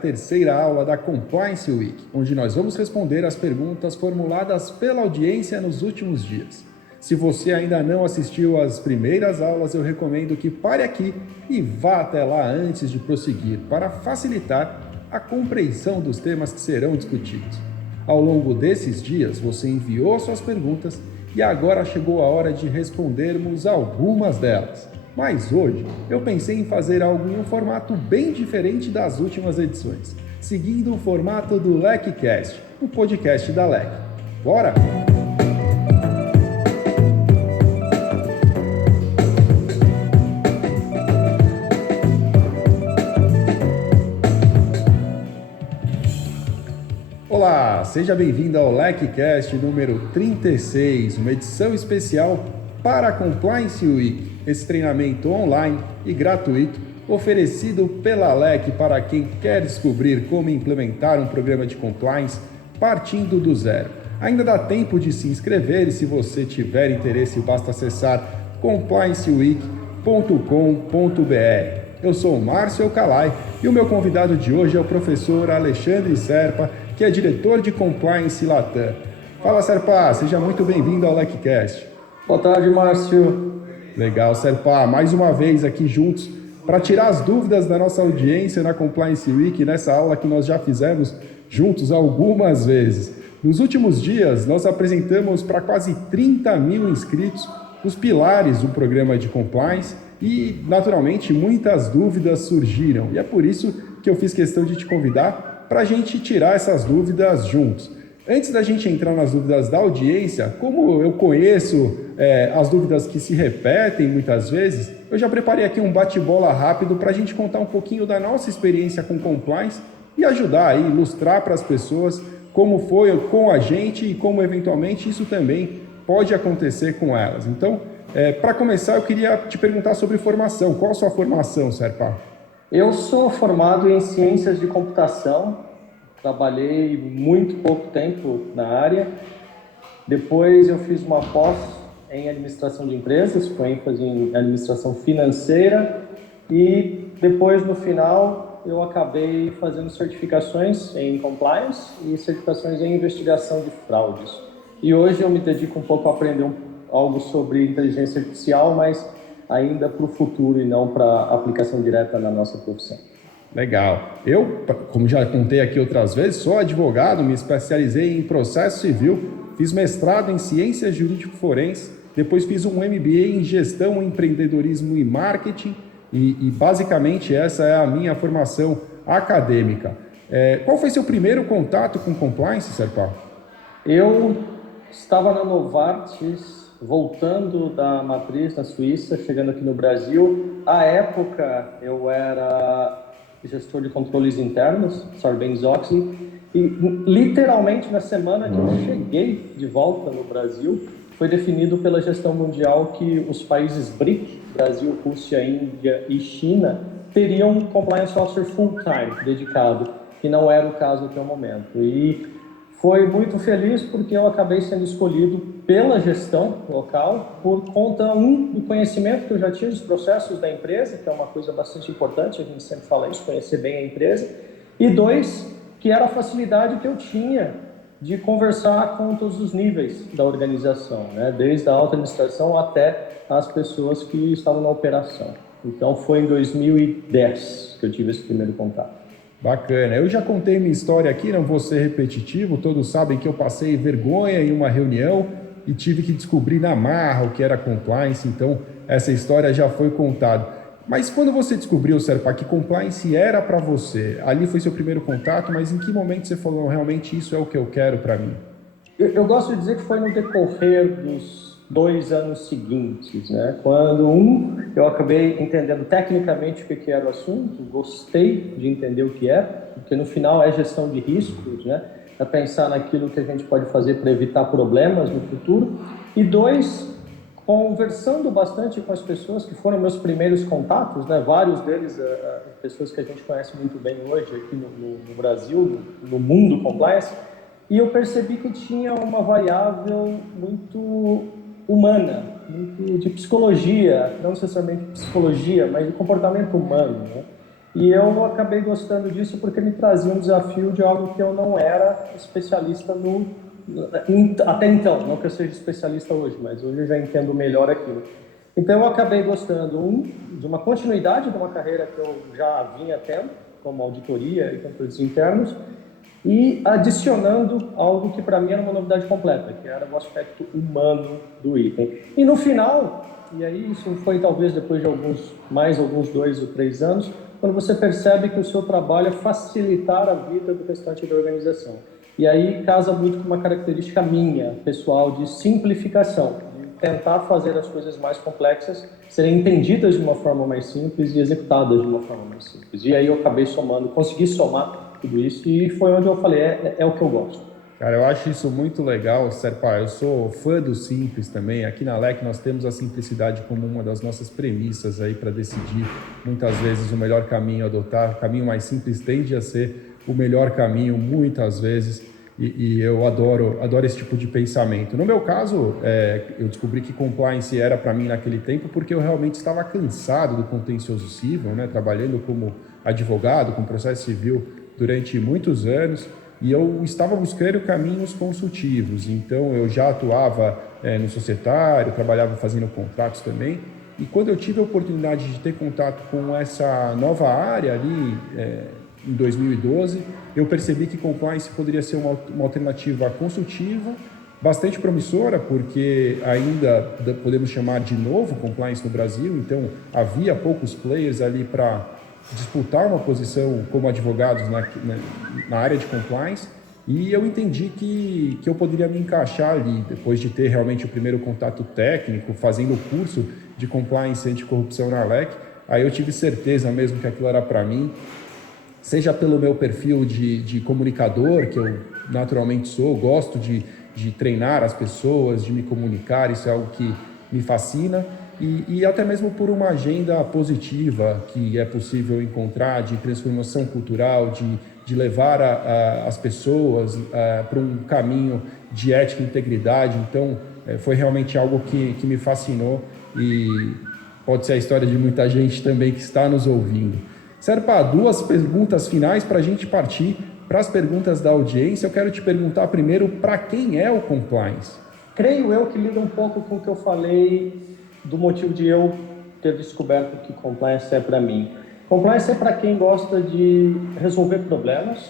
Terceira aula da Compliance Week, onde nós vamos responder as perguntas formuladas pela audiência nos últimos dias. Se você ainda não assistiu às primeiras aulas, eu recomendo que pare aqui e vá até lá antes de prosseguir, para facilitar a compreensão dos temas que serão discutidos. Ao longo desses dias, você enviou suas perguntas e agora chegou a hora de respondermos algumas delas. Mas hoje eu pensei em fazer algo em um formato bem diferente das últimas edições, seguindo o formato do LECcast, o podcast da LEC. Bora? Olá, seja bem-vindo ao LECcast número 36, uma edição especial para a Compliance Week. Esse treinamento online e gratuito oferecido pela LEC para quem quer descobrir como implementar um programa de compliance partindo do zero. Ainda dá tempo de se inscrever e se você tiver interesse basta acessar complianceweek.com.br. Eu sou Márcio Calai e o meu convidado de hoje é o professor Alexandre Serpa, que é diretor de Compliance Latam. Fala, Serpa, seja muito bem-vindo ao LECcast. Boa tarde, Márcio. Legal, Serpa, mais uma vez aqui juntos para tirar as dúvidas da nossa audiência na Compliance Week, nessa aula que nós já fizemos juntos algumas vezes. Nos últimos dias, nós apresentamos para quase 30 mil inscritos os pilares do programa de compliance e, naturalmente, muitas dúvidas surgiram. E é por isso que eu fiz questão de te convidar para a gente tirar essas dúvidas juntos. Antes da gente entrar nas dúvidas da audiência, como eu conheço as dúvidas que se repetem muitas vezes, eu já preparei aqui um bate-bola rápido para a gente contar um pouquinho da nossa experiência com compliance e ajudar a ilustrar para as pessoas como foi com a gente e como eventualmente isso também pode acontecer com elas. Então, para começar, eu queria te perguntar sobre formação. Qual a sua formação, Serpa? Eu sou formado em Ciências de Computação. Trabalhei muito pouco tempo na área. Depois eu fiz uma pós em administração de empresas, com ênfase em administração financeira. E depois, no final, eu acabei fazendo certificações em compliance e certificações em investigação de fraudes. E hoje eu me dedico um pouco a aprender algo sobre inteligência artificial, mas ainda para o futuro e não para aplicação direta na nossa profissão. Legal. Eu, como já contei aqui outras vezes, sou advogado, me especializei em processo civil, fiz mestrado em ciências jurídico-forense, depois fiz um MBA em gestão, empreendedorismo e marketing e basicamente essa é a minha formação acadêmica. Qual foi seu primeiro contato com compliance, Serpa? Eu estava na Novartis, voltando da matriz na Suíça, chegando aqui no Brasil. À época eu era gestor de controles internos, Sarbanes-Oxley, e literalmente na semana que eu cheguei de volta no Brasil, foi definido pela gestão mundial que os países BRIC, Brasil, Rússia, Índia e China, teriam um compliance officer full-time, dedicado, que não era o caso até o momento. E foi muito feliz porque eu acabei sendo escolhido pela gestão local por conta, do conhecimento que eu já tinha dos processos da empresa, que é uma coisa bastante importante, a gente sempre fala isso, conhecer bem a empresa, e 2, que era a facilidade que eu tinha de conversar com todos os níveis da organização, né? Desde a alta administração até as pessoas que estavam na operação. Então foi em 2010 que eu tive esse primeiro contato. Bacana. Eu já contei minha história aqui, não vou ser repetitivo, todos sabem que eu passei vergonha em uma reunião e tive que descobrir na marra o que era compliance, então essa história já foi contada. Mas quando você descobriu, Serpa, que compliance era para você, ali foi seu primeiro contato, mas em que momento você falou, realmente isso é o que eu quero para mim? Eu gosto de dizer que foi no decorrer dos 2 anos seguintes, né? Quando eu acabei entendendo tecnicamente o que era o assunto, gostei de entender o que é, porque no final é gestão de riscos, né? É pensar naquilo que a gente pode fazer para evitar problemas no futuro. E 2, conversando bastante com as pessoas que foram meus primeiros contatos, né? Vários deles, pessoas que a gente conhece muito bem hoje aqui no Brasil, no mundo compliance, e eu percebi que tinha uma variável muito humana, muito de psicologia, não necessariamente psicologia, mas de comportamento humano, né? E eu acabei gostando disso porque me trazia um desafio de algo que eu não era especialista até então, não que eu seja especialista hoje, mas hoje eu já entendo melhor aquilo. Então eu acabei gostando, de uma continuidade de uma carreira que eu já vinha tendo, como auditoria e controles internos, e adicionando algo que para mim era uma novidade completa, que era o aspecto humano do item. E no final, e aí isso foi talvez depois de mais alguns 2 ou 3 anos, quando você percebe que o seu trabalho é facilitar a vida do restante da organização. E aí casa muito com uma característica minha, pessoal, de simplificação, de tentar fazer as coisas mais complexas serem entendidas de uma forma mais simples e executadas de uma forma mais simples. E aí eu acabei consegui somar tudo isso e foi onde eu falei, é o que eu gosto. Cara, eu acho isso muito legal, Serpa. Eu sou fã do simples também. Aqui na LEC nós temos a simplicidade como uma das nossas premissas aí para decidir muitas vezes o melhor caminho a adotar. O caminho mais simples tende a ser o melhor caminho muitas vezes e eu adoro esse tipo de pensamento. No meu caso, eu descobri que compliance era para mim naquele tempo porque eu realmente estava cansado do contencioso civil, né? Trabalhando como advogado com processo civil durante muitos anos. E eu estava buscando caminhos consultivos, então eu já atuava no societário, trabalhava fazendo contratos também, e quando eu tive a oportunidade de ter contato com essa nova área ali, em 2012, eu percebi que compliance poderia ser uma alternativa consultiva, bastante promissora, porque ainda podemos chamar de novo compliance no Brasil, então havia poucos players ali para disputar uma posição como advogados na área de compliance, e eu entendi que eu poderia me encaixar ali, depois de ter realmente o primeiro contato técnico, fazendo o curso de compliance anticorrupção na ALEC, aí eu tive certeza mesmo que aquilo era para mim, seja pelo meu perfil de comunicador, que eu naturalmente sou, gosto de treinar as pessoas, de me comunicar, isso é algo que me fascina, e até mesmo por uma agenda positiva que é possível encontrar de transformação cultural, de levar as pessoas para um caminho de ética e integridade. Então, foi realmente algo que me fascinou e pode ser a história de muita gente também que está nos ouvindo. Serpa, 2 perguntas finais para a gente partir para as perguntas da audiência. Eu quero te perguntar primeiro, para quem é o compliance? Creio eu que lida um pouco com o que eu falei do motivo de eu ter descoberto que compliance é para mim. Compliance é para quem gosta de resolver problemas,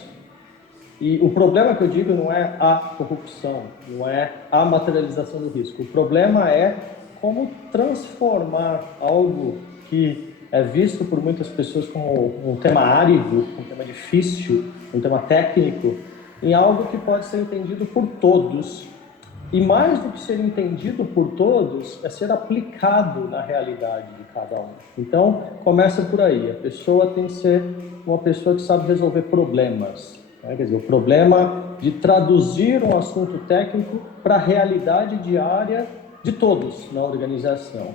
e o problema que eu digo não é a corrupção, não é a materialização do risco. O problema é como transformar algo que é visto por muitas pessoas como um tema árido, um tema difícil, um tema técnico, em algo que pode ser entendido por todos. E mais do que ser entendido por todos, é ser aplicado na realidade de cada um. Então, começa por aí. A pessoa tem que ser uma pessoa que sabe resolver problemas. Né? Quer dizer, o problema de traduzir um assunto técnico para a realidade diária de todos na organização.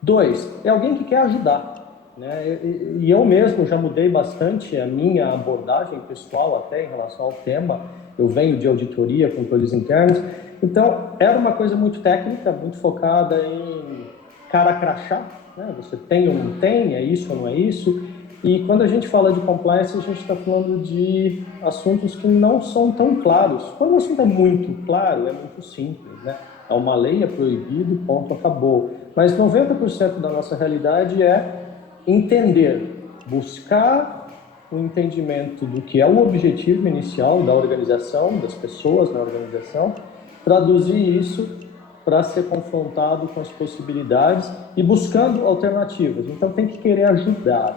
2, é alguém que quer ajudar. Né? E eu mesmo já mudei bastante a minha abordagem pessoal até em relação ao tema. Eu venho de auditoria, controles internos. Então, era uma coisa muito técnica, muito focada em cara crachá, né? Você tem ou não tem, é isso ou não é isso. E quando a gente fala de compliance, a gente está falando de assuntos que não são tão claros. Quando o assunto é muito claro, é muito simples, né? É uma lei, é proibido, ponto, acabou. Mas 90% da nossa realidade é entender, buscar o entendimento do que é o objetivo inicial da organização, das pessoas na organização, traduzir isso para ser confrontado com as possibilidades e buscando alternativas. Então tem que querer ajudar.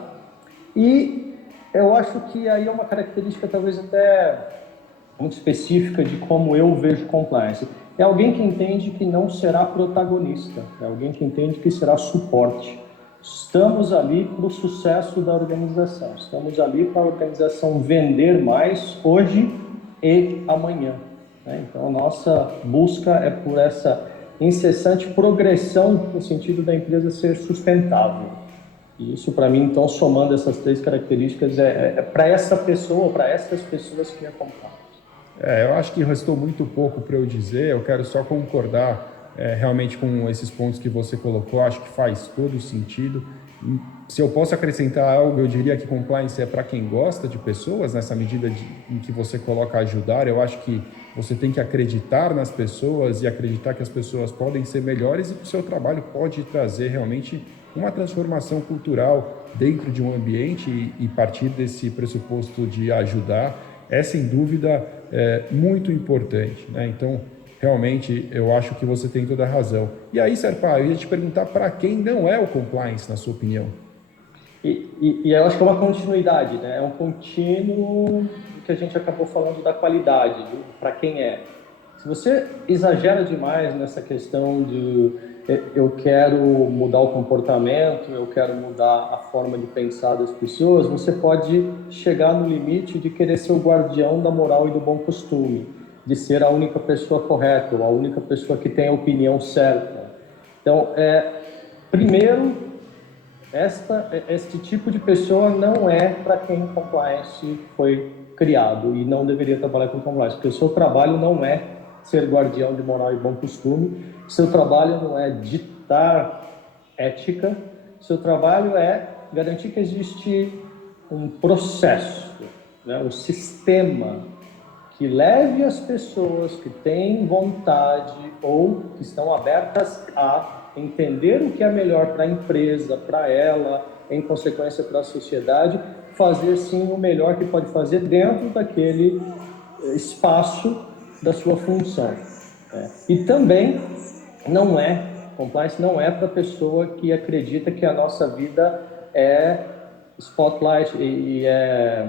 E eu acho que aí é uma característica talvez até muito específica de como eu vejo compliance. É alguém que entende que não será protagonista, é alguém que entende que será suporte. Estamos ali para o sucesso da organização, estamos ali para a organização vender mais hoje e amanhã. Então, a nossa busca é por essa incessante progressão no sentido da empresa ser sustentável. E isso, para mim, então, somando essas 3 características, é para essa pessoa, para essas pessoas que acompanham. Eu acho que restou muito pouco para eu dizer, eu quero só concordar realmente com esses pontos que você colocou, acho que faz todo sentido. Se eu posso acrescentar algo, eu diria que compliance é para quem gosta de pessoas, nessa medida em que você coloca ajudar. Eu acho que você tem que acreditar nas pessoas e acreditar que as pessoas podem ser melhores e que o seu trabalho pode trazer realmente uma transformação cultural dentro de um ambiente e partir desse pressuposto de ajudar é, sem dúvida, muito importante, né? Então, realmente, eu acho que você tem toda a razão. E aí, Serpa, eu ia te perguntar para quem não é o compliance, na sua opinião? E eu acho que é uma continuidade, né? É um contínuo que a gente acabou falando da qualidade, para quem é. Se você exagera demais nessa questão de eu quero mudar o comportamento, eu quero mudar a forma de pensar das pessoas, você pode chegar no limite de querer ser o guardião da moral e do bom costume, de ser a única pessoa correta, ou a única pessoa que tem a opinião certa. Então, primeiro, este tipo de pessoa não é para quem compliance foi criado e não deveria trabalhar com compliance, porque o seu trabalho não é ser guardião de moral e bom costume, seu trabalho não é ditar ética, seu trabalho é garantir que existe um processo, né, um sistema que leve as pessoas que têm vontade ou que estão abertas a entender o que é melhor para a empresa, para ela, em consequência para a sociedade, fazer sim o melhor que pode fazer dentro daquele espaço da sua função. E também compliance não é para a pessoa que acredita que a nossa vida é spotlight e é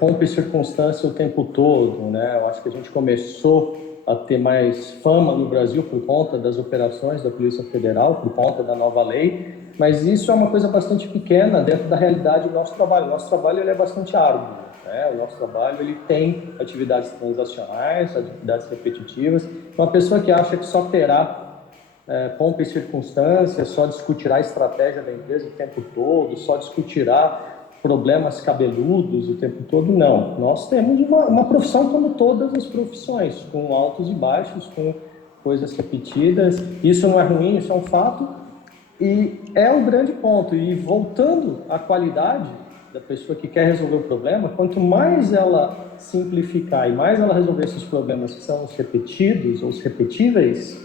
pompa e circunstância o tempo todo, né? Eu acho que a gente começou a ter mais fama no Brasil por conta das operações da Polícia Federal, por conta da nova lei, mas isso é uma coisa bastante pequena dentro da realidade do nosso trabalho. O nosso trabalho ele é bastante árduo, né? O nosso trabalho ele tem atividades transacionais, atividades repetitivas. Uma pessoa que acha que só terá pompa e circunstância, só discutirá a estratégia da empresa o tempo todo, só discutirá problemas cabeludos o tempo todo, não. Nós temos uma profissão como todas as profissões, com altos e baixos, com coisas repetidas. Isso não é ruim, isso é um fato. E é o grande ponto. E voltando à qualidade da pessoa que quer resolver o problema, quanto mais ela simplificar e mais ela resolver esses problemas que são os repetidos ou os repetíveis,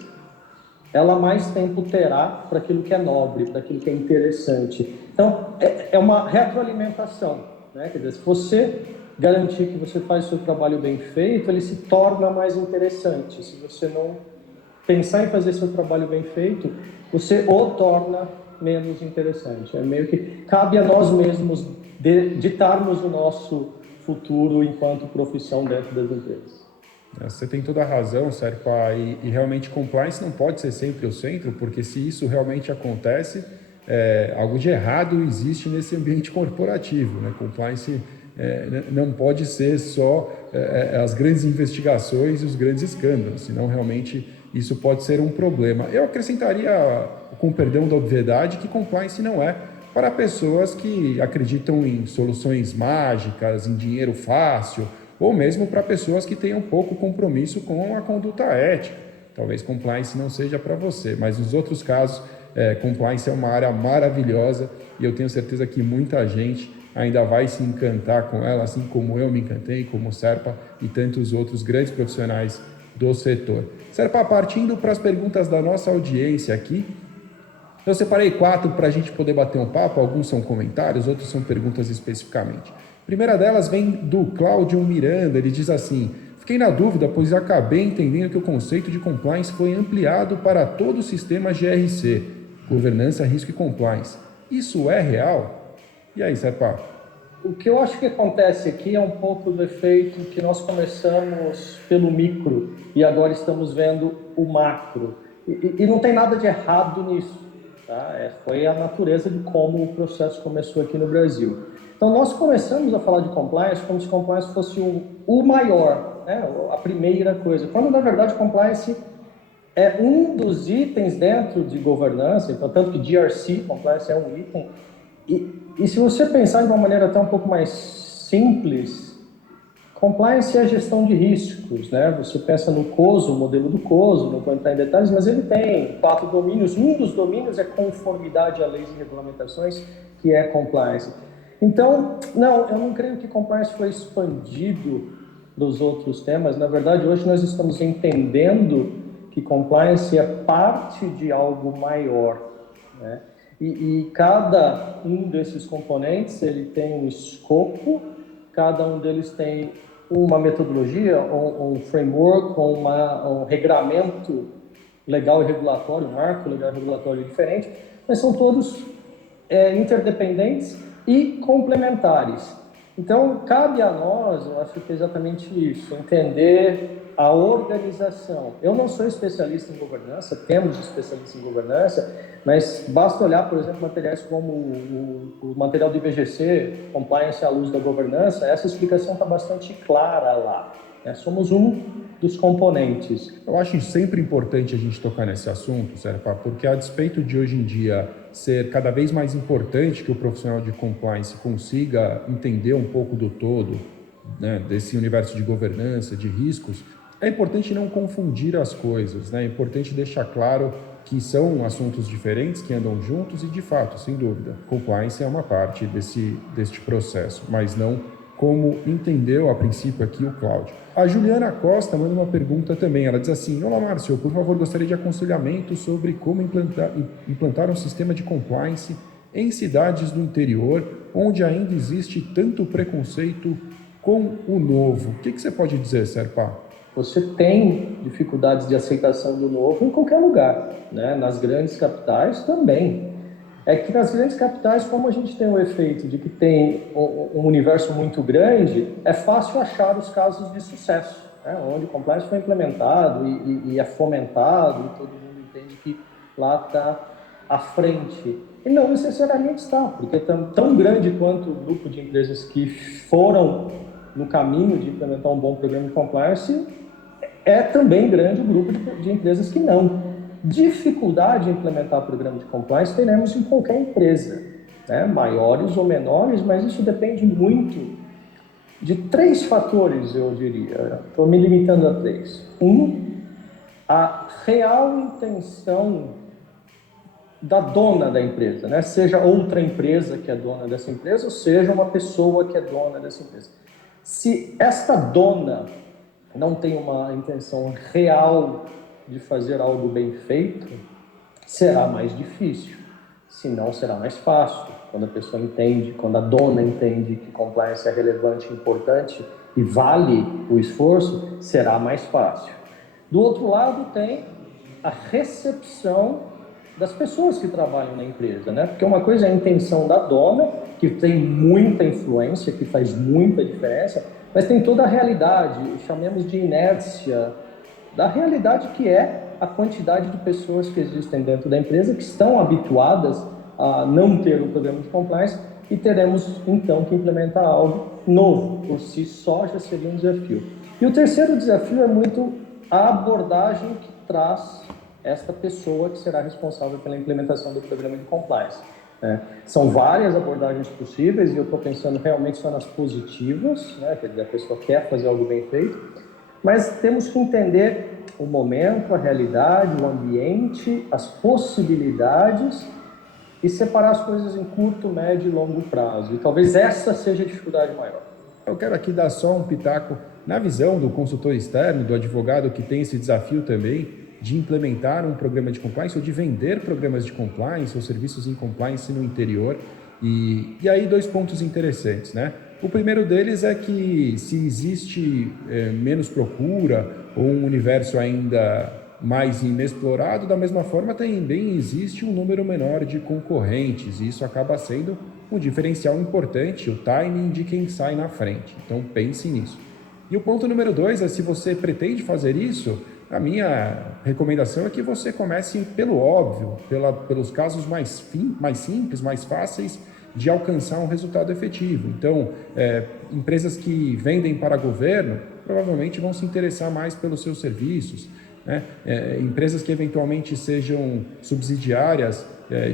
ela mais tempo terá para aquilo que é nobre, para aquilo que é interessante. Então, é uma retroalimentação, né? Quer dizer, se você garantir que você faz o seu trabalho bem feito, ele se torna mais interessante. Se você não pensar em fazer seu trabalho bem feito, você o torna menos interessante. É meio que cabe a nós mesmos ditarmos o nosso futuro enquanto profissão dentro das empresas. Você tem toda a razão, Serpa, e realmente compliance não pode ser sempre o centro, porque se isso realmente acontece, algo de errado existe nesse ambiente corporativo, né? Compliance não pode ser só as grandes investigações e os grandes escândalos, senão realmente isso pode ser um problema. Eu acrescentaria, com perdão da obviedade, que compliance não é para pessoas que acreditam em soluções mágicas, em dinheiro fácil, ou mesmo para pessoas que tenham pouco compromisso com a conduta ética. Talvez compliance não seja para você, mas nos outros casos, compliance é uma área maravilhosa e eu tenho certeza que muita gente ainda vai se encantar com ela, assim como eu me encantei, como o Serpa e tantos outros grandes profissionais do setor. Serpa, partindo para as perguntas da nossa audiência aqui, eu separei 4 para a gente poder bater um papo, alguns são comentários, outros são perguntas especificamente. A primeira delas vem do Cláudio Miranda, ele diz assim: fiquei na dúvida, pois acabei entendendo que o conceito de compliance foi ampliado para todo o sistema GRC, governança, risco e compliance. Isso é real? E aí, Serpa? O que eu acho que acontece aqui é um pouco do efeito que nós começamos pelo micro e agora estamos vendo o macro. E não tem nada de errado nisso, tá? Foi a natureza de como o processo começou aqui no Brasil. Então, nós começamos a falar de compliance como se compliance fosse o maior, né? A primeira coisa, quando, na verdade, compliance é um dos itens dentro de governança, então, tanto que GRC, compliance, é um item. E se você pensar de uma maneira até um pouco mais simples, Compliance é a gestão de riscos, né? Você pensa no COSO, o modelo do COSO, não vou entrar em detalhes, mas ele tem 4 domínios. Um dos domínios é conformidade a leis e regulamentações, que é compliance. Então, não, eu não creio que compliance foi expandido dos outros temas. Na verdade, hoje nós estamos entendendo que compliance é parte de algo maior, né? E cada um desses componentes, ele tem um escopo, cada um deles tem uma metodologia, um framework, um regramento legal e regulatório, um marco legal e regulatório diferente, mas são todos interdependentes e complementares. Então, cabe a nós, eu acho que é exatamente isso, entender a organização. Eu não sou especialista em governança, temos especialistas em governança, mas basta olhar, por exemplo, materiais como o material do IBGC, Compliance à Luz da Governança, essa explicação está bastante clara lá, né? Somos um dos componentes. Eu acho sempre importante a gente tocar nesse assunto, Serpa, porque a despeito de hoje em dia ser cada vez mais importante que o profissional de compliance consiga entender um pouco do todo, né, desse universo de governança, de riscos, é importante não confundir as coisas, né? É importante deixar claro que são assuntos diferentes, que andam juntos e, de fato, sem dúvida, compliance é uma parte deste processo, mas não como entendeu a princípio aqui o Cláudio. A Juliana Costa manda uma pergunta também. Ela diz assim: olá, Márcio, por favor, gostaria de aconselhamento sobre como implantar um sistema de compliance em cidades do interior, onde ainda existe tanto preconceito com o novo. O que você pode dizer, Serpa? Você tem dificuldades de aceitação do novo em qualquer lugar, né? Nas grandes capitais também. É que nas grandes capitais, como a gente tem o efeito de que tem um universo muito grande, é fácil achar os casos de sucesso, né? Onde o compliance foi implementado e é fomentado, e todo mundo entende que lá está à frente. E não necessariamente está, porque é tão grande quanto o grupo de empresas que foram no caminho de implementar um bom programa de compliance, é também grande o grupo de empresas que não. Dificuldade em implementar programa de compliance teremos em qualquer empresa, né? Maiores ou menores, mas isso depende muito de 3 fatores, eu diria. Estou me limitando a 3. A real intenção da dona da empresa, né? Seja outra empresa que é dona dessa empresa, ou seja uma pessoa que é dona dessa empresa. Se esta dona não tem uma intenção real de fazer algo bem feito, será mais difícil. Se não, será mais fácil. Quando a pessoa entende, quando a dona entende que compliance é relevante, importante e vale o esforço, será mais fácil. Do outro lado, tem a recepção das pessoas que trabalham na empresa, né? Porque uma coisa é a intenção da dona, que tem muita influência, que faz muita diferença, mas tem toda a realidade, chamemos de inércia, da realidade que é a quantidade de pessoas que existem dentro da empresa que estão habituadas a não ter um programa de compliance e teremos então que implementar algo novo, por si só já seria um desafio. E o terceiro desafio é muito a abordagem que traz esta pessoa que será responsável pela implementação do programa de compliance. São várias abordagens possíveis e eu estou pensando realmente só nas positivas, né? Quer dizer, a pessoa quer fazer algo bem feito, mas temos que entender o momento, a realidade, o ambiente, as possibilidades e separar as coisas em curto, médio e longo prazo. E talvez essa seja a dificuldade maior. Eu quero aqui dar só um pitaco na visão do consultor externo, do advogado que tem esse desafio também de implementar um programa de compliance ou de vender programas de compliance ou serviços em compliance no interior. E aí 2 pontos interessantes, né? O primeiro deles é que se existe menos procura ou um universo ainda mais inexplorado, da mesma forma também existe um número menor de concorrentes e isso acaba sendo um diferencial importante, o timing de quem sai na frente. Então pense nisso. E o ponto número 2 é, se você pretende fazer isso, a minha recomendação é que você comece pelo óbvio, pelos casos mais simples, mais fáceis de alcançar um resultado efetivo. Então, empresas que vendem para governo provavelmente vão se interessar mais pelos seus serviços, né? Empresas que eventualmente sejam subsidiárias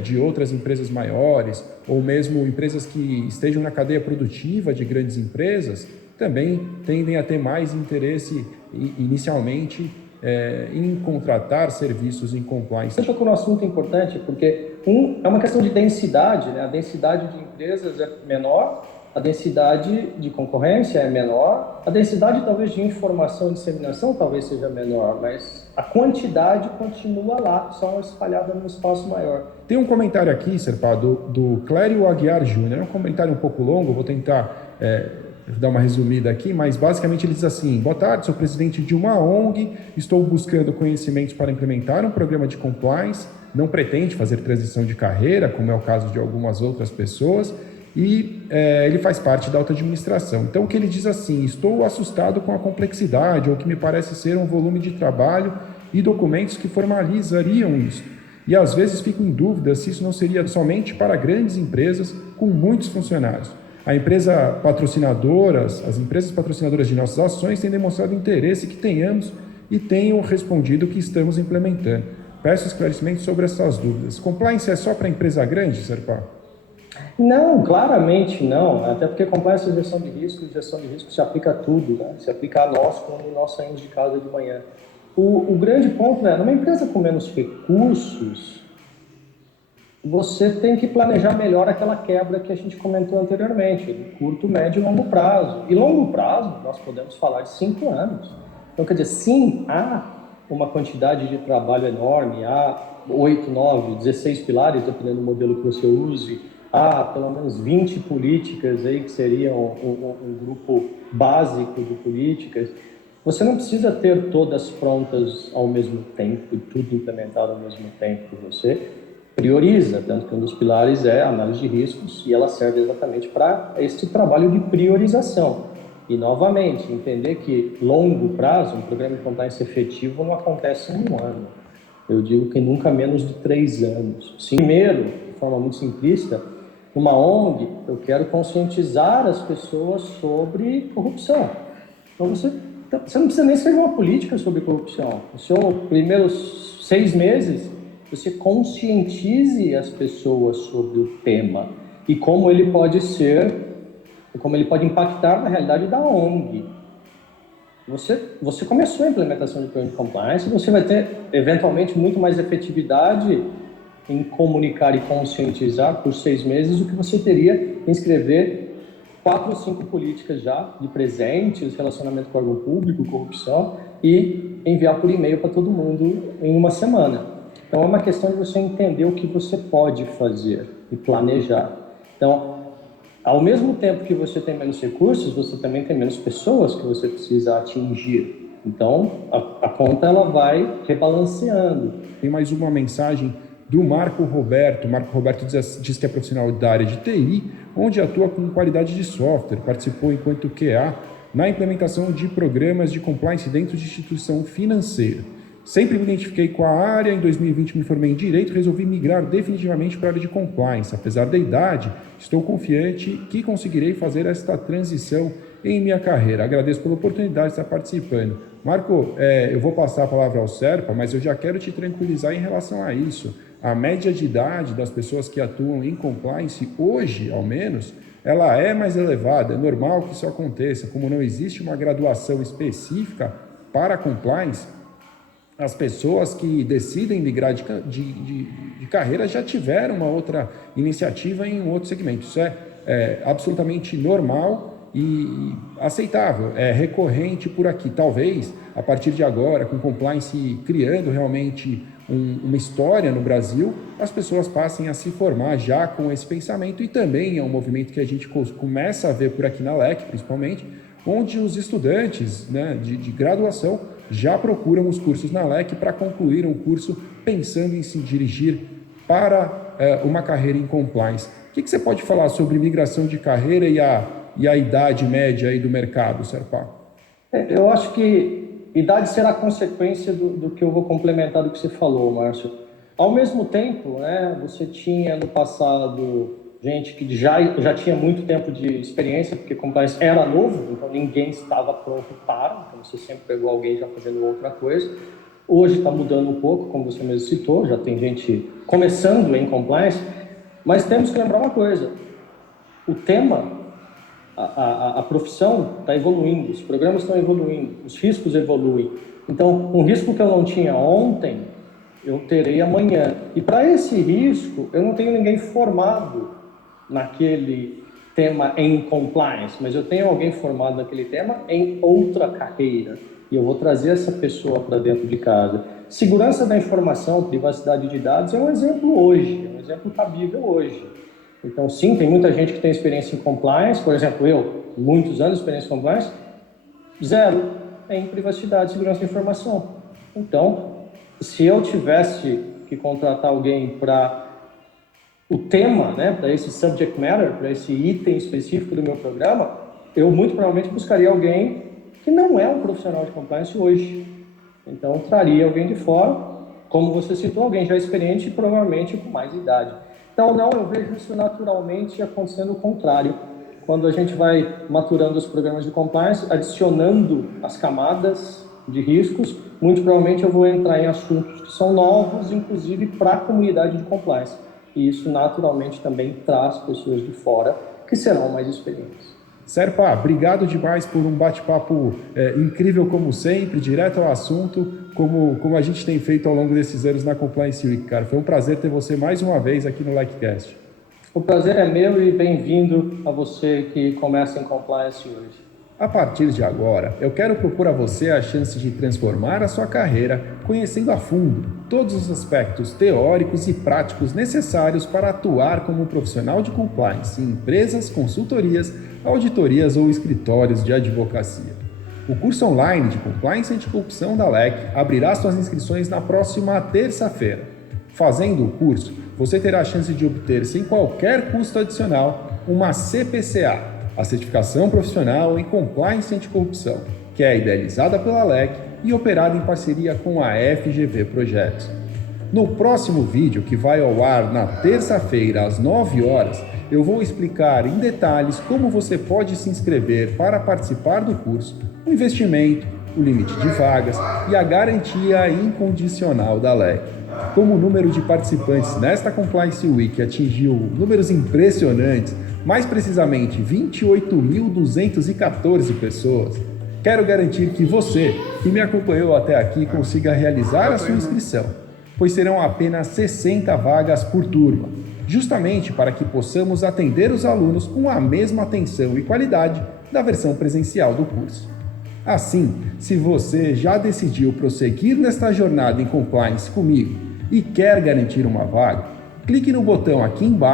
de outras empresas maiores, ou mesmo empresas que estejam na cadeia produtiva de grandes empresas, também tendem a ter mais interesse inicialmente em contratar serviços em compliance. Você tocou num assunto importante, porque é uma questão de densidade, né? A densidade de empresas é menor, a densidade de concorrência é menor, a densidade talvez de informação e disseminação talvez seja menor, mas a quantidade continua lá, só espalhada num espaço maior. Tem um comentário aqui, Serpa, do Clério Aguiar Júnior, é um comentário um pouco longo, vou tentar dar uma resumida aqui, mas basicamente ele diz assim: boa tarde, sou presidente de uma ONG, estou buscando conhecimentos para implementar um programa de compliance, não pretende fazer transição de carreira, como é o caso de algumas outras pessoas, e ele faz parte da alta administração. Então o que ele diz assim: estou assustado com a complexidade, ou que me parece ser um volume de trabalho e documentos que formalizariam isso. E às vezes fico em dúvida se isso não seria somente para grandes empresas com muitos funcionários. As empresas patrocinadoras de nossas ações têm demonstrado interesse que tenhamos e tenham respondido que estamos implementando. Peço esclarecimentos sobre essas dúvidas. Compliance é só para empresa grande, Serpa? Não, claramente não, até porque compliance é gestão de risco, e gestão de risco se aplica a tudo, né? Se aplica a nós quando nós saímos de casa de manhã. O grande ponto é, numa empresa com menos recursos, você tem que planejar melhor aquela quebra que a gente comentou anteriormente, curto, médio e longo prazo. E longo prazo, nós podemos falar de 5 anos. Então, quer dizer, sim, há uma quantidade de trabalho enorme, há 8, 9, 16 pilares, dependendo do modelo que você use, há pelo menos 20 políticas aí que seriam um grupo básico de políticas. Você não precisa ter todas prontas ao mesmo tempo e tudo implementado ao mesmo tempo. Você prioriza, tanto que um dos pilares é a análise de riscos e ela serve exatamente para este trabalho de priorização. E, novamente, entender que longo prazo, um programa de compliance efetivo não acontece em um ano. Eu digo que nunca menos de 3 anos. Sim, primeiro, de forma muito simplista, numa ONG, eu quero conscientizar as pessoas sobre corrupção. Então, você não precisa nem escrever uma política sobre corrupção. Nos seus primeiros 6 meses, você conscientize as pessoas sobre o tema e como ele pode impactar na realidade da ONG. Você começou a implementação de plano de compliance, você vai ter, eventualmente, muito mais efetividade em comunicar e conscientizar por 6 meses do que você teria em escrever 4 ou 5 políticas já de presentes, relacionamento com o órgão público, corrupção, e enviar por e-mail para todo mundo em uma semana. Então, é uma questão de você entender o que você pode fazer e planejar. Então, ao mesmo tempo que você tem menos recursos, você também tem menos pessoas que você precisa atingir. Então, a conta ela vai rebalanceando. Tem mais uma mensagem do Marco Roberto. Marco Roberto diz que é profissional da área de TI, onde atua com qualidade de software, participou enquanto QA na implementação de programas de compliance dentro de instituição financeira. Sempre me identifiquei com a área, em 2020 me formei em Direito e resolvi migrar definitivamente para a área de compliance. Apesar da idade, estou confiante que conseguirei fazer esta transição em minha carreira. Agradeço pela oportunidade de estar participando. Marco, eu vou passar a palavra ao Serpa, mas eu já quero te tranquilizar em relação a isso. A média de idade das pessoas que atuam em compliance, hoje, ao menos, ela é mais elevada. É normal que isso aconteça. Como não existe uma graduação específica para compliance, as pessoas que decidem migrar de carreira já tiveram uma outra iniciativa em um outro segmento. Isso é absolutamente normal e aceitável, é recorrente por aqui. Talvez, a partir de agora, com compliance criando realmente uma história no Brasil, as pessoas passem a se formar já com esse pensamento, e também é um movimento que a gente começa a ver por aqui na LEC, principalmente, onde os estudantes, né, de graduação já procuram os cursos na LEC para concluir um curso pensando em se dirigir para uma carreira em compliance. O que você pode falar sobre migração de carreira e a idade média aí do mercado, Serpa? Eu acho que idade será consequência do que eu vou complementar do que você falou, Márcio. Ao mesmo tempo, né, você tinha no passado gente que já tinha muito tempo de experiência, porque compliance era novo, então ninguém estava pronto para, então você sempre pegou alguém já fazendo outra coisa. Hoje está mudando um pouco, como você mesmo citou, já tem gente começando em compliance, mas temos que lembrar uma coisa: o tema a profissão está evoluindo, os programas estão evoluindo, os riscos evoluem. Então, um risco que eu não tinha ontem, eu terei amanhã. E para esse risco, eu não tenho ninguém formado naquele tema em compliance, mas eu tenho alguém formado naquele tema em outra carreira. E eu vou trazer essa pessoa para dentro de casa. Segurança da informação, privacidade de dados é um exemplo hoje, é um exemplo cabível hoje. Então, sim, tem muita gente que tem experiência em compliance, por exemplo, eu, muitos anos de experiência em compliance, zero em privacidade e segurança da informação. Então, se eu tivesse que contratar alguém para o tema, né, para esse subject matter, para esse item específico do meu programa, eu muito provavelmente buscaria alguém que não é um profissional de compliance hoje. Então, traria alguém de fora, como você citou, alguém já experiente e provavelmente com mais idade. Então, não, eu vejo isso naturalmente acontecendo o contrário. Quando a gente vai maturando os programas de compliance, adicionando as camadas de riscos, muito provavelmente eu vou entrar em assuntos que são novos, inclusive para a comunidade de compliance. E isso naturalmente também traz pessoas de fora que serão mais experientes. Serpa, obrigado demais por um bate-papo incrível como sempre, direto ao assunto, como a gente tem feito ao longo desses anos na Compliance Week, cara. Foi um prazer ter você mais uma vez aqui no LikeCast. O prazer é meu e bem-vindo a você que começa em Compliance hoje. A partir de agora, eu quero propor a você a chance de transformar a sua carreira conhecendo a fundo todos os aspectos teóricos e práticos necessários para atuar como um profissional de compliance em empresas, consultorias, auditorias ou escritórios de advocacia. O curso online de Compliance Anticorrupção da LEC abrirá suas inscrições na próxima terça-feira. Fazendo o curso, você terá a chance de obter, sem qualquer custo adicional, uma CPCA, a Certificação Profissional em Compliance Anticorrupção, que é idealizada pela LEC e operada em parceria com a FGV Projetos. No próximo vídeo, que vai ao ar na terça-feira às 9 horas, eu vou explicar em detalhes como você pode se inscrever para participar do curso, o investimento, o limite de vagas e a garantia incondicional da LEC. Como o número de participantes nesta Compliance Week atingiu números impressionantes, mais precisamente 28.214 pessoas, quero garantir que você, que me acompanhou até aqui, consiga realizar a sua inscrição, pois serão apenas 60 vagas por turma, justamente para que possamos atender os alunos com a mesma atenção e qualidade da versão presencial do curso. Assim, se você já decidiu prosseguir nesta jornada em compliance comigo e quer garantir uma vaga, clique no botão aqui embaixo